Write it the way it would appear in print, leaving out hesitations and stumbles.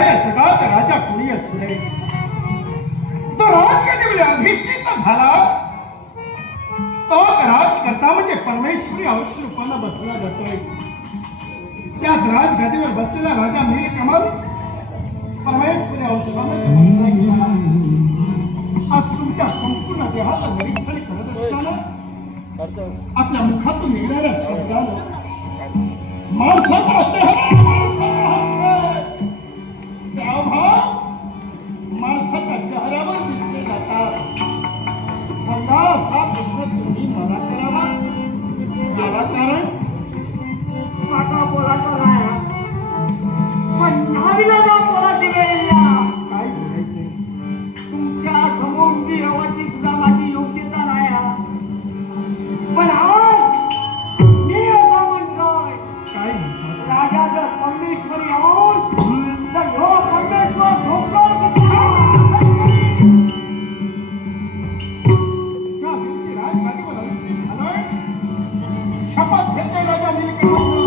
या जगात राजा कोणी असले तो राजगडीवर अधिष्ठित झाला तो राजकर्ता म्हणजे परमेश्वरी अंश रूपानं बसला जातोय. त्या राजगादीवर बसलेला राजा नीलकमल परमेश्वरी अंशानं बसला गेला. आज तुमच्या संपूर्ण देहाचं निरीक्षण करत असताना आपल्या मुखातून निघणाऱ्या शब्दानं माणसाचा चेहरा माणसाच्या चेहऱ्यावर दिसले जातात. समजा असा प्रश्न तुम्ही मला करावा याला कारण काका बोलायचा नाही पण नावीला बोला दिवेल्या काय बोलायचे तुमच्या समोर उभी राहायची सुद्धा माझी योग्यता नाही पण आज मी असं म्हणतोय काय म्हणतात राजा जर परमेश्वरी आहोत तर ह्यो परमेश्वर धोका घेतला. ज्या दिवशी राजगादीवर अभिषेक झालाय शपथ घेतोय राजा नीलकमल